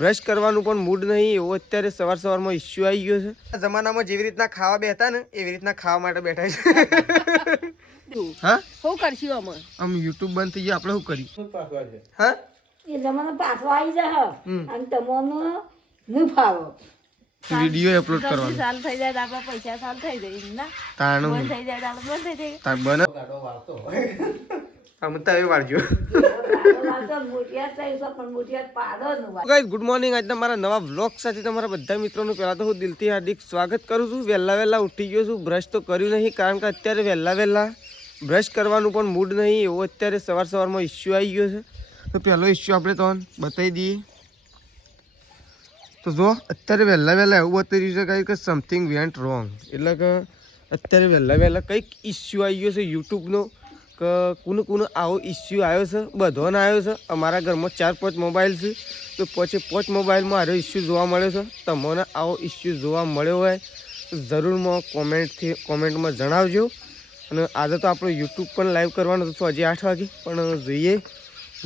Brush કરવાનું પણ mood નહીં એવો અત્યારે સવારમાં ઇસ્યુ આવી ગયો છે. આ જમાનામાં જેવી રીતના ખાવા બેઠા ને એવી રીતના ખાવા માટે બેઠા છે. હા શું કરશું અમે આમ યુટ્યુબ બંધ થઈ ગયું આપણે શું કર્યું? હા એ જમાનો પાછો આવી જાય અને તમને નહીં ફાવો વિડીયો અપલોડ કરવાનો સાલ થઈ જાય તો આપણા પૈસા સાલ થઈ જાય ના તાણું બંધ થઈ જાય તો આપણે બંધ થઈ જાય. તાર બન આમ તાવે વાળજો. Guys good morning. આજના મારા નવા વ્લોગ સાથે તમારા બધા મિત્રોનું પહેલા તો હું દિલથી હાર્દિક સ્વાગત કરું છું. વહેલા ઉઠી ગયો છું. બ્રશ તો કર્યું નહીં કારણ કે અત્યારે વહેલા બ્રશ કરવાનું પણ મૂડ નહીં એવો અત્યારે સવારમાં ઇસ્યુ આવી ગયો છે. તો પહેલો ઇસ્યુ આપણે તો બતાવી દઈએ. તો જો અત્યારે વહેલા એવું બતાવી રહ્યું છે કે સમથિંગ વેન્ટ રોંગ, એટલે કે અત્યારે વહેલા કંઈક ઇસ્યુ આવી ગયો છે યુટ્યુબનો. કે કોનો આવો ઇસ્યુ આવ્યો છે, બધાને આવ્યો છે. અમારા ઘરમાં 4-5 મોબાઈલ છે તો પછી 5 મોબાઈલમાં આવો ઇસ્યુ જોવા મળ્યો છે. તમને આવો ઇસ્યુ જોવા મળ્યો હોય તો જરૂરમાં કોમેન્ટમાં જણાવજો. અને આજે તો આપણો યુટ્યુબ પણ લાઈવ કરવાનો હતો હજી 8 વાગે, પણ જોઈએ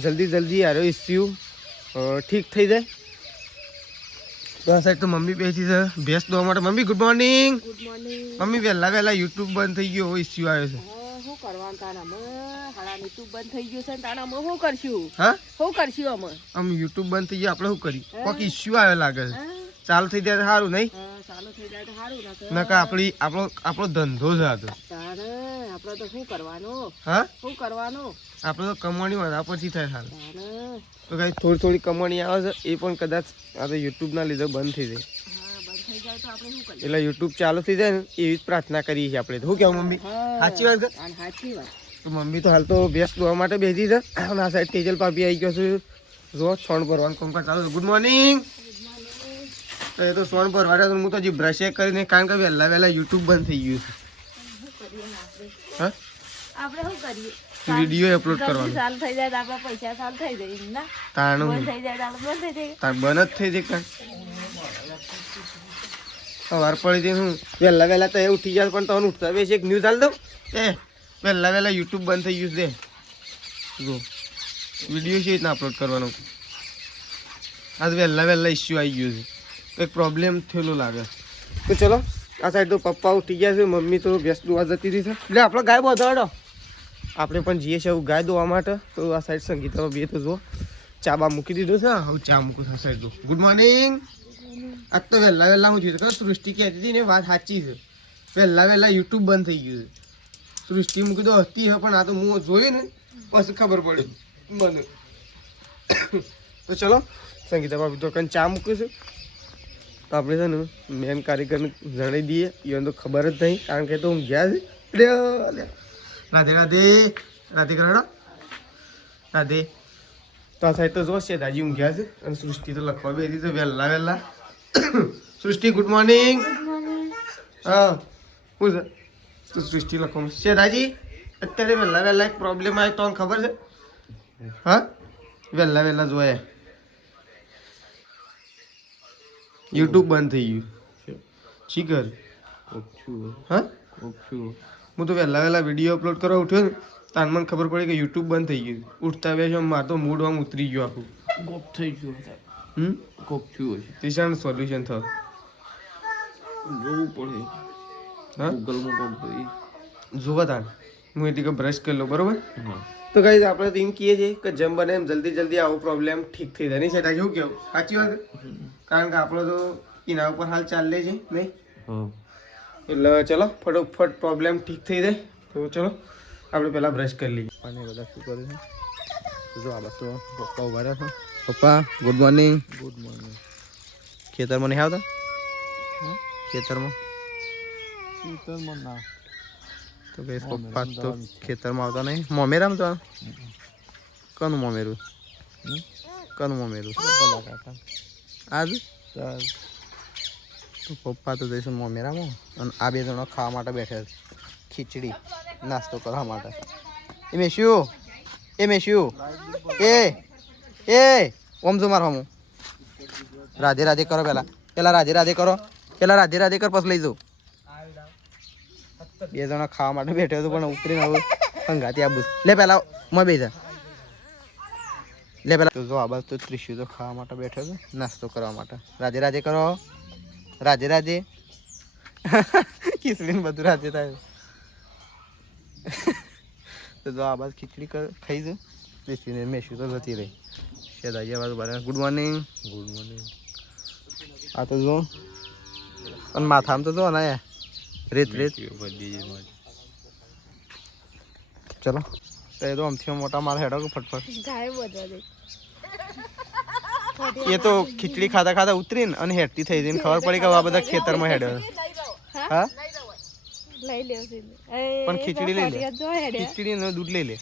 જલ્દી આવો ઇસ્યુ ઠીક થઈ જાય. તો આ સાઈડ તો મમ્મી બેસી છે ભેંસ દોવા માટે. Mummy good morning. Good morning. Mummy વહેલા યુટ્યુબ બંધ થઈ ગયો એવો ઇસ્યુ આવ્યો છે. શું કરવાનું તાણામાં હાડા યુટ્યુબ બંધ થઈ ગયું છે ને તાણામાં શું કરશું? હા શું કરશું અમે? આમ યુટ્યુબ બંધ થઈ ગયું આપણે શું કર્યું? કોઈક ઇસ્યુ આવ્યો લાગે છે. ચાલુ થઈ જાય તો સારું નહીં? ચાલુ થઈ જાય તો સારું નકા આપણો ધંધો છે આ તો. તારે આપણે તો શું કરવાનું? હા શું કરવાનું? આપણે તો કમાણી વધારે પછી થાય સારું. તારે તો કઈ થોડી કમાણી આવે છે એ પણ કદાચ આ તો યુટ્યુબના લીધે બંધ થઈ જાય. બંધ થઈ જાય તો આપણે શું કરીએ? એટલે યુટ્યુબ ચાલુ થઈ જાય ને એવી જ પ્રાર્થના કરીએ છીએ આપણે. શું કહેવું મમ્મી? સાચી વાત છે. સાચી વાત. તો મમ્મી તો હાલ તો ભેંસ દોવા માટે બેસી છે. અને આ સાઈડ તેજલ પાપી આવી ગયો છે. જો છોણ ભરવાનું કામકાજ ચાલુ છે. Good morning. તો એ તો સોન પર વાળા હું તો હજી બ્રશ કરીને કારણ કે વહેલા યુટ્યુબ બંધ થઈ ગયું છે. હા આપણે શું કરીએ? વિડીયો અપલોડ કરવાનો. સાલ થઈ જાય તો આપણા પૈસા સાલ થઈ જાય ના તાણું બંધ થઈ જાય તો આપણે બંધ થઈ જાય. તાર બંધ જ થઈ જાય. વાર પડી જાય હું વહેલા તો એ ઉઠી જાય પણ તમને ઉઠતા બેસી એક ન્યૂઝ હાલ દઉં. એ વહેલા યુટ્યુબ બંધ થઈ ગયું છે. જો વિડીયો છે રીતના અપલોડ કરવાનો. આજ વહેલા ઇસ્યુ આવી ગયું છે. એક પ્રોબ્લેમ થયેલો લાગે. તો ચલો આ સાઈડ તો પપ્પા ઉઠી ગયા છે, મમ્મી તો ભેંસ દોવા જતી રહી છે. એટલે આપણે ગાય બોધાડો આપણે પણ જઈએ છીએ ગાય દોવા માટે. તો આ સાઈડ સંગીતા બે તો જો ચા બા મૂકી દીધો છે. હવે ચા મૂકું આ સાઈડ તો. Good morning. આજ તો વહેલા હું જોયું સૃષ્ટિ કહેતી હતી ને વાત સાચી છે. વહેલા યુટ્યુબ બંધ થઈ ગયું છે. સૃષ્ટિ મૂકી દો હતી પણ આ તો હું જોયું ને પછી ખબર પડી બંધ. તો ચલો સંગીતા ભાભી તો કંઈ ચા મૂક્યું છે તો આપણે છે ને મેન કારીગરને જણાવી દઈએ. એને તો ખબર જ નહીં કારણ કે તો હું ગયા છે. રાધે કરાડો રાધે. તો આ સાઈડ તો જોશે દાજી ઊંઘ્યા છે અને સૃષ્ટિ તો લખવા બેસી છે વહેલા. સૃષ્ટિ ગુડ મોર્નિંગ. હા શું છે? તો સૃષ્ટિ લખવામાં છે દાજી અત્યારે વહેલા એક પ્રોબ્લેમ આવ્યો તો ખબર છે? હા વહેલા જોયા યુટ્યુબ બંધ થઈ ગયું. શીખર હા હું તો વહેલા વિડીયો અપલોડ કરવા ઉઠ્યો ને તાન મને ખબર પડી કે યુટ્યુબ બંધ થઈ ગયું. ઉઠતા બેસો મારે તો મૂડ આમ ઉતરી ગયો આખું. કોક થઈ ગયું કોક થયું હશે. ત્રીસાનું સોલ્યુશન થયું જોવું પડે. હા ગૂગલમાં કોક ભાઈ જોવા તાન હું એટલે બ્રશ કરી લો બરોબર. તો કઈ આપણે તો એમ કહીએ છીએ કે જેમ બને એમ જલ્દી આવો પ્રોબ્લેમ ઠીક થઈ જાય. નહીં સેટા કેવું કેવું સાચી વાત? કારણ કે આપણો તો એના ઉપર હાલ ચાલે છે નહીં એટલે ચલો ફટોફટ પ્રોબ્લેમ ઠીક થઈ જાય. તો ચલો આપણે પહેલાં બ્રશ કરી લઈએ. અને બધા શું કરે છે? જો આ બસ તો પપ્પા ઉભા રહ્યા છે. પપ્પા ગુડ મોર્નિંગ. Good morning. ખેતરમાં નહીં આવતા? ખેતરમાં ના તો કઈ પપ્પા તો ખેતરમાં આવતા નહીં. મોમેરામ તો કનું મોમેરું આજ તો પપ્પા તો જઈશું મોમેરામાં અને આ બે જણા ખાવા માટે બેઠા છે. ખીચડી નાસ્તો કરવા માટે. એ મેશ્યું એ ઓમ જો મારો હું રાધે કરો પેલા રાધે કરો પછી લઈ જાઉં. બે જણા ખાવા માટે બેઠો હતો પણ ઉતરીને હવે હંગાતી આબુ લે પેલા માં બે જા લે પેલા તો જો આ બાજુ તો ત્રિશુ તો ખાવા માટે બેઠો છે નાસ્તો કરવા માટે રાધે રાધે કરો રાધે રાધે ખીચડી બધું રાધે થાય તો જો આ બાજુ ખીચડી ખાઈ છે બેસીને મેશું તો જતી રહી શેદાઈ આ બાજુ બાર ગુડ મોર્નિંગ આ તો જો અને માથામાં તો જો ને રેત ચલો તો એ તો આમથી મોટા મારા હેડો કે ફટફટ ગાય બધા દે એ તો ખીચડી ખાતા ખાતા ઉતરીને અને હેડતી થઈ જઈને ખબર પડી કે આ બધા ખેતરમાં હેડ્યો હા લઈ લે પણ ખીચડી લઈ લે ખીચડી ને દૂધ લઈ લે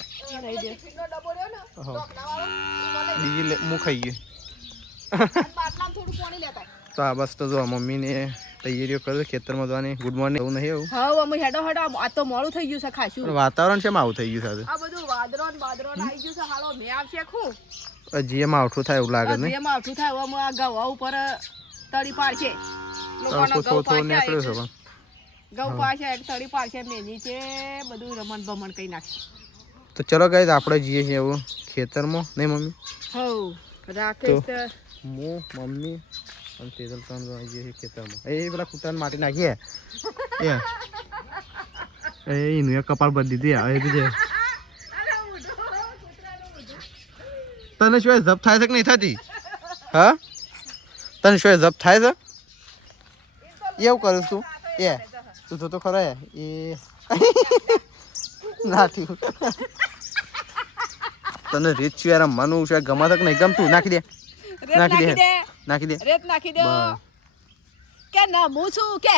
બીજી લે હું ખાઈ ગયો તો આ બસ તો જો મમ્મીને તૈયારીઓ કરે ખેતરમાં જવાની ગુડ મોર્નિંગ એવું નહીં એવું હા અમે હેડો આ તો મોડું થઈ ગયું છે ખાશું વાતાવરણ છે આવું થઈ ગયું સાથે આ બધું વાદરો આવી ગયું છે હાલો મે આવશે ખું હજી એમાં આવઠું થાય એવું લાગે ને એમાં આવઠું થાય હવે આ ગવા ઉપર તળી પાડશે તડકો થોડો નીકળ્યો છે પણ ગૌ પાશે એક તળી પાડશે મેની છે બધું રમણ ભમણ કઈ નાખશે તો ચલો ગાઈસ આપણે જઈએ છીએ એવું ખેતરમાં નહીં મમ્મી હવ રાકેશ તો હું મમ્મી અને તેજલ ત્રણ જણા જઈએ છીએ ખેતરમાં એ પેલા કૂતરાને માટી નાખીએ એ એનું કપાળ બધી દીધી એ બીજે તને શું જપ થાય છે કે નહીં થતી હા તને શું જપ થાય છે એવું કરું તું તું તો ખરો એ નાઠી તને રીત છું યાર રમવાનું છે ગમા તક નહીં ગમતું નાખી દે રેત નાખી દે કે ના હું છું કે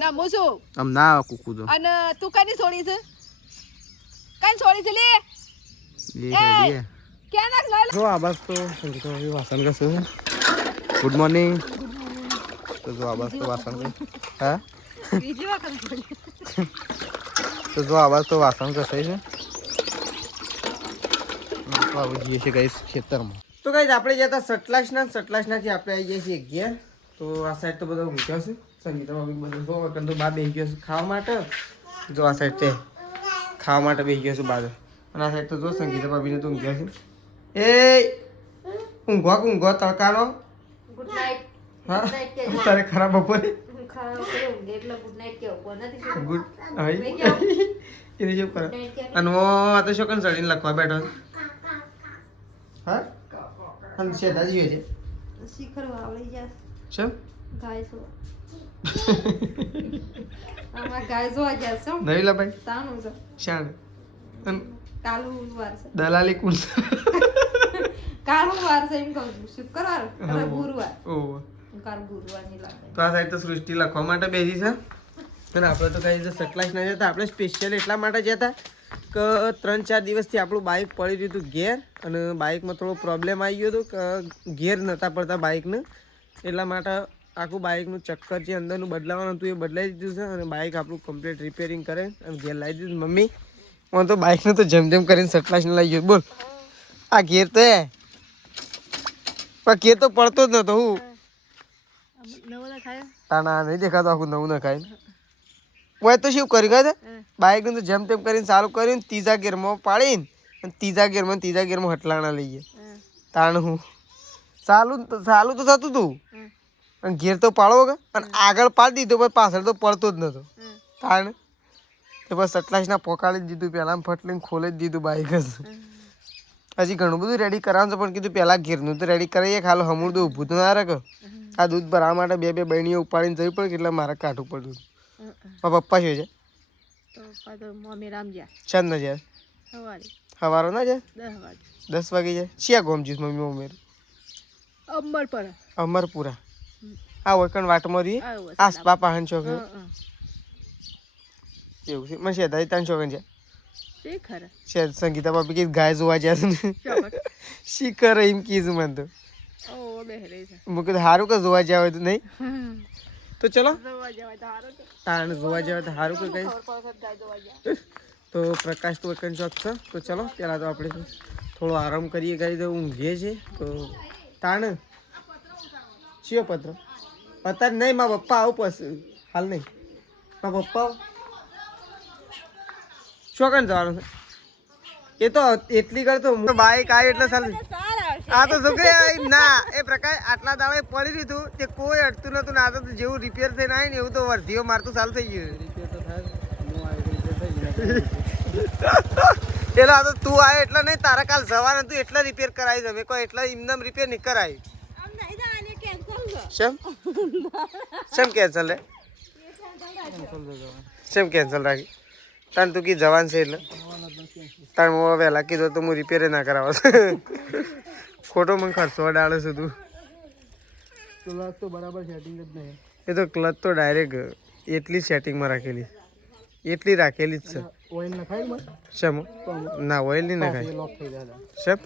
ના હું છું આમ ના કૂકું તો અને તું કઈ છોડી છે કઈ છોડી છે લે કે નાખ લે જો આ બસ તો સંગીતા વાસણ કરશે ગુડ મોર્નિંગ તો જો આ બસ તો વાસણ કર હા બીજી વાત તો જો આ બસ તો વાસણ કરશે છે આવું જઈએ છીએ ગાઈસ ખેતરમાં તો ગાઈસ આપણે જતા સટલાસનાથી આપણે આવી જઈએ છીએ ઘેર તો આ સાઈડ તો બધો ઊંઘ્યો છે સંગીતા ભાભી બધું જો વખત તો બા બેસી ગયો છે ખાવા માટે જો આ સાઈડ તે ખાવા માટે બેસી ગયો છે બા અને આ સાઈડ તો જો સંગીતા ભાભીને તો ઊંઘ્યા છે એ ઊંઘો તડકાનો ગુડ નાઈટ હા તારે ખરાબ બપોરે ગુડ એને શું કરે અને આ તો શું કન ચડીને લખવા બેઠો હા અને શેતાજી છે શિખર વાવળી જા શું ગાય સો આમાં ગાય જોવા જા છો નહીં લા ભાઈ તાનું છે શાણ અને કાલુ વાર છે દલાલી કોણ કાલુ વાર છે એમ કહું છું શુક્રવાર અને ગુરુવાર ઓહ કાલ ગુરુવાર ની લાગે તો આ સાઈડ તો સૃષ્ટિ લખવા માટે બેસી છે અને આપણે તો કઈ સટલાસ ના જતા આપણે સ્પેશિયલ એટલા માટે જતા કે 3-4 દિવસથી આપણું બાઇક પડી રહ્યું હતું ઘેર અને બાઇકમાં થોડો પ્રોબ્લેમ આવી ગયો હતો કે ઘેર નહોતા પડતા બાઇકને એટલા માટે આખું બાઇકનું ચક્કર જે અંદરનું બદલાવાનું હતું એ બદલાઈ દીધું છે અને બાઇક આપણું કમ્પ્લીટ રિપેરિંગ કરે અને ઘેર લાવી દીધું મમ્મી હું તો બાઇકનું તો જેમ કરીને સટલાસને લઈ ગયો બોલ આ ઘેર તો પણ ઘેર તો પડતો જ નતો હું તાના નહીં દેખાતો આખું નવું ન ખાય ઓય તો શું કરી ગયા બાઇકનું તો જેમ તેમ કરીને ચાલુ કર્યું ત્રીજા ગેરમાં પાડીને અને ત્રીજા ગેરમાં હટલાણા લઈએ તાણ હું ચાલુ તો થતું હતું અને ઘેર તો પાડવો કે અને આગળ પાડી દીધો પણ પાછળ તો પડતો જ નતો તાણ તો બસ 27 પોકાડી જ દીધું પહેલાં ફટલીને ખોલી જ દીધું બાઇક જ હજી ઘણું બધું રેડી કરાવવાનું છે પણ કીધું પહેલાં ઘેરનું તો રેડી કરાવીએ ખાલી હમુર તો ઊભું તો ના રાખો આ દૂધ ભરવા માટે બે બહેણીઓ ઉપાડીને જવી પડે એટલે મારે કાઢવું પડ્યું મારા પપ્પા શું છે ચાંદ ના જાય સવારો ના જાય 10 વાગે જાય શિયા ગોમ જઈશ મમ્મી ઉમેર અમરપુરા આ વકણ વાટમાં રહી આસપા પાહન ચોક એવું છે મને શેદાઈ તાન ચોકન છે સંગીતા ભાભી કીધું ગાય જોવા જાય ને શી કરે એમ કીધું મને તો હું કીધું સારું કે જોવા જાય હોય તો નહીં તો ચલો તાણ જોવા જાય તો સારું કે કઈ તો પ્રકાશ તો વકન ચોક છે તો ચલો પહેલાં તો આપણે થોડો આરામ કરીએ ગાઈ તો ઊંઘીએ છે તો તાણ ચિયો પત્ર અત્યારે નહીં મારા પપ્પા આવું પછી હાલ નહીં મારા પપ્પા ચોકન જવાનું છે એ તો એટલી કરતો બાઈક આવી એટલે ચાલ આ તો છોકરી આવી ના એ પ્રકાશ આટલા દાડે પડી રહ્યું હતું તે કોઈ અડતું નતું ના તો જેવું રિપેર થઈને આવી ને એવું તો વર્ધીઓ મારતું ચાલુ થઈ ગયું એટલે આ તો તું આવે એટલે નહીં તારા કાલ સવારે તું એટલા રિપેર કરાવી તમે કોઈ એટલા એમનામ રિપેર નહીં કરાવી શેમ કેન્સલ રે શેમ કેન્સલ રાખી તાણ તું કી જવાન છે એટલે તાણ હું વહેલા કીધું તો હું રિપેર ના કરાવો ખોટો મને ખર્ચો ડાળે છે તું ક્લચ તો બરાબર સેટિંગ જ નહીં એ તો ક્લચ તો ડાયરેક્ટ એટલી સેટિંગમાં રાખેલી એટલી રાખેલી જ છે ઓઇલ નખાય શેમ ના ઓઇલ નહીં નખાય શેમ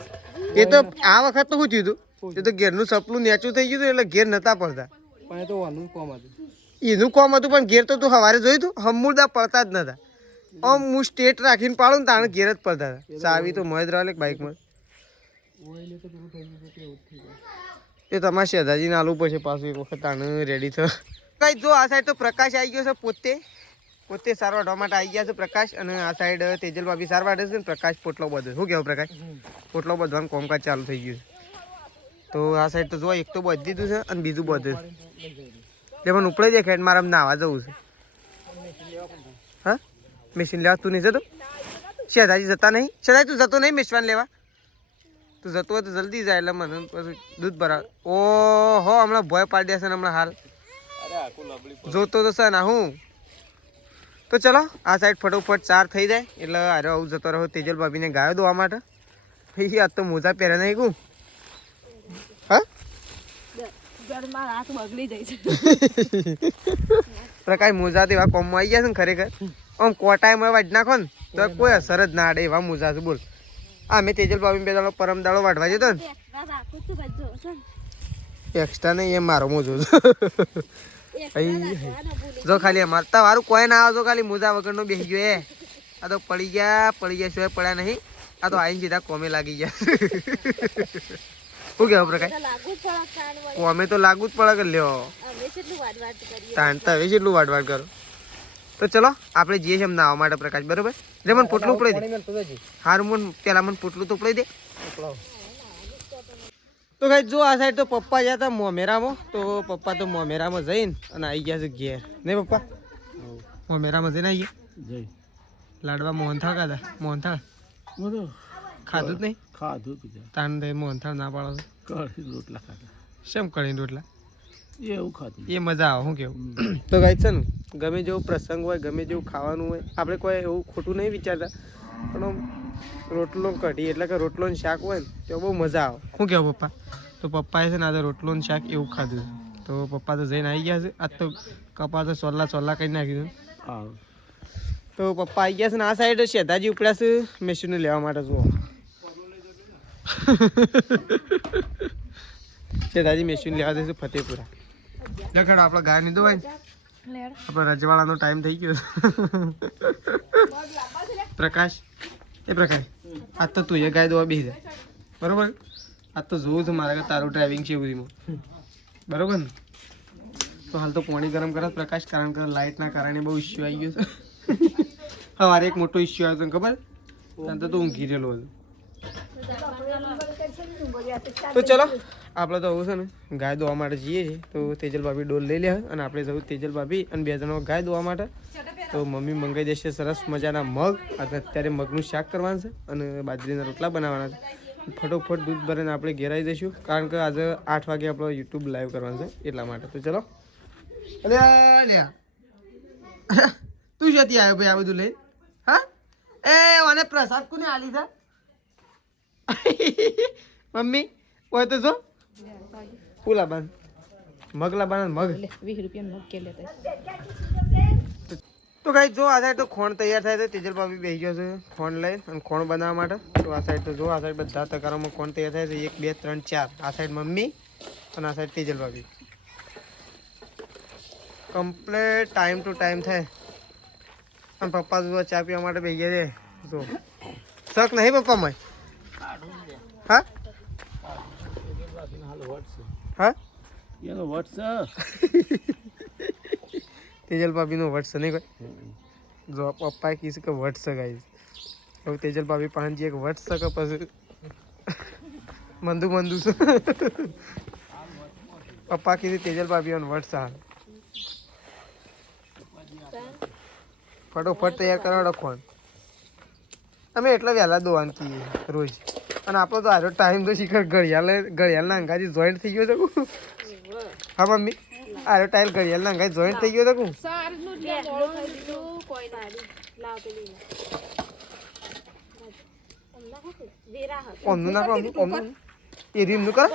એ તો આ વખત તો શું થયું હતું એ તો ઘેરનું સપલું નેચું થઈ ગયું હતું એટલે ઘેર નતા પડતા પણ એ તો વાનું કોમ હતું એનું કોમ હતું પણ ઘેર તો તું સવારે જોયું તું હમુરદા પડતા જ નતા આમ હું સ્ટેટ રાખીને પાડું ને તાણે ઘેર જ પડતા હતા ચાવી તો મજ રહે બાઇકમાં એ તમારે શેજાજીને આલવું પડશે પાછું એક વખત તાણે રેડી થયો કઈ જો આ સાઈડ તો પ્રકાશ આવી ગયો છે પોતે સારવાર વાઢવા માટે આવી ગયા છે પ્રકાશ અને આ સાઈડ તેજલ ભાભી સારવાર વાઢે છે ને પ્રકાશ પોટલો બધો શું કહેવું પ્રકાશ પોટલો બધવાનું કોમકાજ ચાલુ થઈ ગયું તો આ સાઈડ તો જો એક તો બધી દીધું છે અને બીજું બધું એટલે મને ઉપડે દેખાય મારે આમ નાવા જવું છે હા મેશિન લેવા તું નહીં જતો શેજાજી જતા નહીં શેજાજી તું જતો નહીં મેશવાન લેવા તું જતો હોય તો જલ્દી જાય એટલે મને પછી દૂધ ભરાવ ઓહો હમણાં ભય પાડી દેશે ને હમણાં હાલ જોતો તો સર ના હું તો ચલો આ સાઈડ ફટોફટ 4 થઈ જાય એટલે અરે આવું જતો રહો તેજલ ભાભીને ગાયો દોવા માટે ભાઈ આ તો મોજા પહેરે નહીં કહું હા પ્રકાશ મોજા તો એવા કોમમાં આવી ગયા છે ને ખરેખર આમ કોટામાં વાઢ નાખો ને તો કોઈ અસર જ ના આડે એવા મોજા છે બોલ હા મેં તેજલ ભાભી બે દાડો પરમ દાડો વાઢવા જતો ને એક્સ્ટ્રા નહીં એમ મારો મોજો જો ખાલી અમારે તારું કોઈ ના આવે તો ખાલી મોજા વગરનો બેસી ગયો એ આ તો પડી ગયા શું પડ્યા નહીં આ તો આઈને સીધા કોમે લાગી ગયા શું કેવું પ્રકાશ કોમે તો લાગુ જ પડે કે લ્યો તાણ તો હવે કેટલું વાટ કરો તો ચલો આપણે જઈએ છીએ નાવા માટે પ્રકાશ બરોબર રે મને પોટલું ઉપડી દે હારું મને પેલા મને પોટલું તો ઉપડી દે તો કઈ જો આ સાઈડ તો પપ્પા ગયા હતા મોમેરામાં તો પપ્પા તો મોમેરામાં જઈને અને આવી ગયા છે ઘેર નહીં પપ્પા મોમેરામાં જઈને આવી ગયા લાડવા મોહનથાળ ખાધા મોહનથાળ ખાધું જ નહીં ખાધું તાન મોહનથાળ ના પાડો કઢી રોટલા ખાધા શેમ કઢી રોટલા એવું ખાધું એ મજા આવે શું કેવું તો કઈ છે ને ગમે જેવો પ્રસંગ હોય ગમે જેવું ખાવાનું હોય આપણે કોઈ એવું ખોટું નહીં વિચારતા પણ રોટલો કઢી એટલે કે રોટલો ને શાક હોય ને તો બહુ મજા આવે શું કેવું પપ્પા તો પપ્પાએ છે ને આજે રોટલો ને શાક એવું ખાધું તો પપ્પા તો જઈને આવી ગયા છે આજ તો કપા તો સોલ્લા કરી નાખ્યું તો પપ્પા આવી ગયા છે ને આ સાઈડ શેતાજી ઉપડ્યા છે મેશીનું લેવા માટે જુઓ શેતાજી મેશીન લેવા જઈશું ફતેપુરા દેખાડો આપણે ગાય નહીં દોવાય ને આપણે રજવાડાનો ટાઈમ થઈ ગયો પ્રકાશ આજ તો તું એ ગાય દોવા બેસી જાય બરોબર આજ તો જોવું છું મારા તારું ડ્રાઇવિંગ છે બધીમાં બરોબર ને તો હાલ તો પાણી ગરમ કરે પ્રકાશ કારણ કે લાઇટના કારણે બહુ ઇસ્યુ આવી ગયો છે સવારે એક મોટો ઇસ્યુ આવ્યો તને ખબર તો ઊંઘી રહેલો હતો તો ચલો આપણે તો આવું છે ને ગાય દોવા માટે જઈએ છીએ તો તેજલ ભાભી ડોલ લઈ લે અને આપણે જવું તેજલ ભાભી અને 2 જણો ગાય દોવા માટે તો મમ્મી મંગાવી દેશે સરસ મજાના મગ અત્યારે મગનું શાક કરવાનું છે અને બાજરીના રોટલા બનાવવાના છે ફટોફટ દૂધ ભરીને આપણે ઘેર આવી જઈશું કારણ કે આજે 8 વાગે આપણો યુટ્યુબ લાઈવ કરવાનું છે એટલા માટે તો ચલો તું શેથી આવ્યો ભાઈ આ બધું લઈ હા એ મને પ્રસાદ કોને આલી છે મમ્મી ઓય તો જો ફૂલા બાંધ મગ લાબાના મગ 20 રૂપિયા મગ કે લેતા તો ગાઈ જો આ સાઈડ તો ખોણ તૈયાર થાય છે તેજલ ભાભી બેસી ગયો છે ખોણ લઈને અને ખોણ બનાવવા માટે તો આ સાઈડ તો જો આ સાઈડ બધા તકારોમાં ખોણ તૈયાર થાય છે 1 2 3 4 આ સાઈડ મમ્મી અને આ સાઈડ તેજલ ભાભી કમ્પ્લીટ ટાઈમ ટુ ટાઈમ થાય અને પપ્પા જો ચા પીવા માટે બેસી ગયા છે જો શક નહીં પપ્પા મય હા હા એનો વોટ્સઅપ તેજલ ભાભીનો વોટ્સઅપ નહીં કોઈ જો પપ્પાએ કીધું કે વોટ્સઅપ ગાઈસ હવે તેજલ ભાભી પાંચજી એક વટ શકે પછી મંદુ છે પપ્પા કીધી તેજલ ભાભી ઓન વટ સા ફટોફટ તૈયાર કરવા રખવાનું અમે એટલા વહેલા દોવાન કીએ રોજ અને આપણો તો આરો ટાઈમ તો શીખર ઘડિયાળના અંગાથી જોઈન્ટ થઈ ગયો છે હા મમ્મી આરો ટાઈમ ઘડિયાળના અંગાથી જોઈન્ટ થઈ ગયો છે સારનું જે મોળું થઈ દીધું કોઈ ના લાવ પેલી ઓમનું ના ઓમનું એ રીમનું કર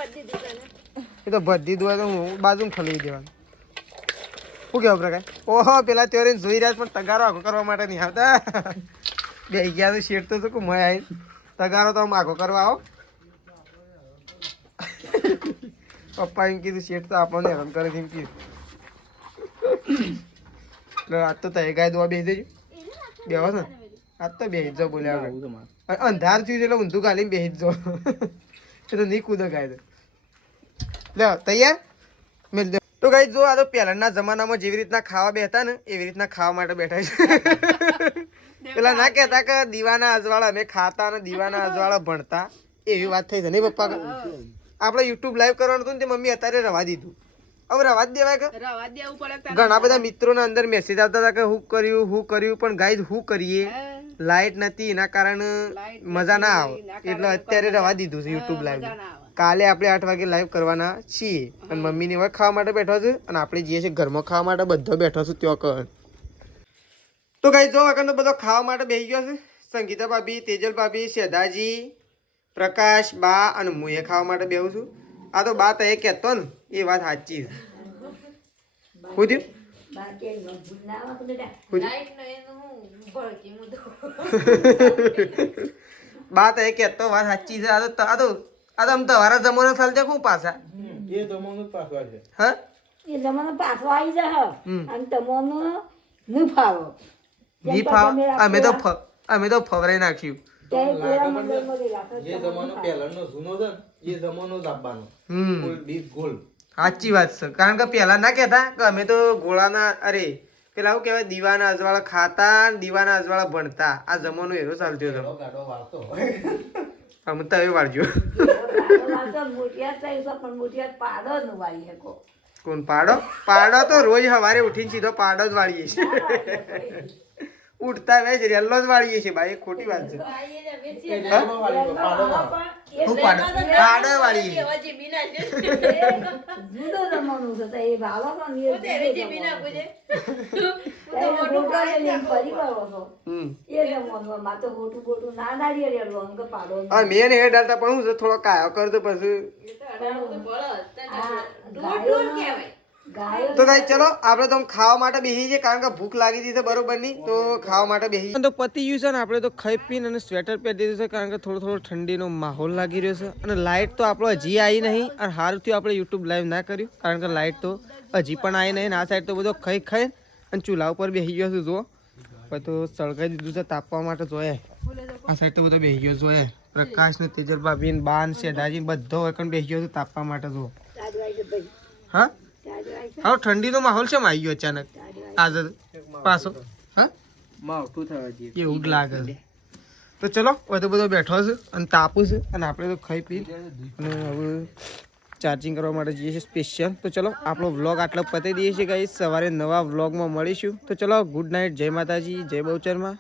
એ તો બધી દોય તો હું બાજુમાં ખલી દેવાનું શું કેવું પ્રકાર ઓહો પેલા ત્યોરે જોઈ રહ્યા પણ તગારો આગો કરવા માટે નહીં આવતા બે ગયા તો શેઠ તો મય આવી તગારો તો આગો કરવા આવો પપ્પા એમ કીધું શેઠ તો આપણને હેરાન કરે એમ કીધું એટલે આજ તો તય ગાય દોવા બેસી દેજો બેવા ને આજ તો બેસી જ બોલ્યા આગળ અંધાર થયું એટલે ઊંધું ગાલીને બેસી જ એ તો નહીં કૂદો ગાય તો લે તૈયાર મેલ દે તો ગાઈ જો આ તો પહેલાના જમાનામાં જેવી રીતના ખાવા બેઠા ને એવી રીતના ખાવા માટે બેઠા છે પેલા ના કહેતા કે દીવાના અજવાળા અમે ખાતા ને દીવાના અજવાળા ભણતા એવી વાત થઈ છે નહીં પપ્પા આપણે યુટ્યુબ લાઈવ કરવાનું હતું ને તે મમ્મી અત્યારે રવા દીધું હવે રવા જ દેવાય કે રવા દેવું પડે ઘણા બધા મિત્રોના અંદર મેસેજ આવતા હતા કે હું કર્યું પણ ગાઈઝ હું કરીએ લાઈટ નથી એના કારણે મજા ના આવે એટલે અત્યારે રવા દીધું છે યુટ્યુબ લાઈવ કાલે આપણે 8 વાગે લાઈવ કરવાના છીએ અને મમ્મીને હવે ખાવા માટે બેઠો છે અને આપણે જઈએ છીએ ઘરમાં ખાવા માટે બધો બેઠો છું ત્યાં કર તો ગાઈઝ જો આગળ તો બધો ખાવા માટે બેસી ગયો છે સંગીતા ભાભી તેજલ ભાભી શ્રદ્ધાજી પ્રકાશ બા અને હું એ ખાવા માટે બેહું છું આ તો બા તો એ કહેતો ને એ વાત સાચી છે શું થયું બા તો એ કહેતો વાત સાચી છે આ તો આમ તમારા જમાનો ચાલ છે શું પાછા એ જમાનો પાછો છે હા એ જમાનો પાછો આવી જાય અને તમને નહીં ફાવો જી ફાવ અમે તો ફવરાઈ નાખ્યું જે જમાનો પહેલાનો જૂનો છે ને એ જમાનો જ આપવાનો ગોલ સાચી વાત છે કારણ કે પેલા ના કહેતા કે અમે તો ગોળાના અરે પેલા શું કહેવાય દીવાના અજવાળા ખાતા દીવાના અજવાળા ભણતા આ જમાનો એવો ચાલતો હતો ગાડો વાળતો અમે તો હવે વાળજો કોણ પાડો તો રોજ સવારે ઉઠીને સીધો પાડો જ વાળીએ છીએ ઉઠતા વેજ રેલ્લો જ વાળીએ છીએ ભાઈ ખોટી વાત છે હું પાડો વાળીએ જુદો જમાનું છે તો એ ભાવો પણ એ જમાનું માં તો મોટું મોટું ના દાડીએ રેલો અંક પાડો મેન હેડ ડાલતા પણ હું થોડો કાયો કરતો પછી તો ગાઈ ચલો આપણે તો ખાવા માટે બેસી જઈએ કારણ કે ભૂખ લાગી હતી બરોબર ની તો ખાવા માટે બેસી તો પતી ગયું છે ને આપણે તો ખાઈ પીને અને સ્વેટર પહેરી દીધું છે કારણ કે થોડો ઠંડીનો માહોલ લાગી રહ્યો છે અને લાઇટ તો આપણો હજી આવી નહીં અને હાલથી આપણે યુટ્યુબ લાઈવ ના કર્યું કારણ કે લાઇટ તો હજી પણ આવી નહીં આ સાઈડ તો બધો ખાઈ અને ચૂલા ઉપર બેસી ગયો છે જુઓ પછી તો સળગાઈ દીધું છે તાપવા માટે જોઈએ આ સાઈડ તો બધો બેસી ગયો જોઈએ પ્રકાશ ને તેજલ ભાભી ને બાન શેઠાજી બધો એકણ બેસી ગયો છે તાપવા માટે જુઓ હા હા ઠંડીનો માહોલ છે આવી ગયો અચાનક આજે પાછો હા માવઠું થવા દે એવું જ લાગે છે તો ચલો બધો બેઠો છે અને તાપું છે અને આપણે તો ખાઈ પી અને હવે ચાર્જિંગ કરવા માટે જઈએ છીએ સ્પેશિયલ તો ચલો આપણો વ્લોગ આટલો પતાવી દઈએ છીએ ગાઈસ સવારે નવા વ્લોગમાં મળીશું તો ચલો ગુડ નાઇટ જય માતાજી જય બહુચરમાં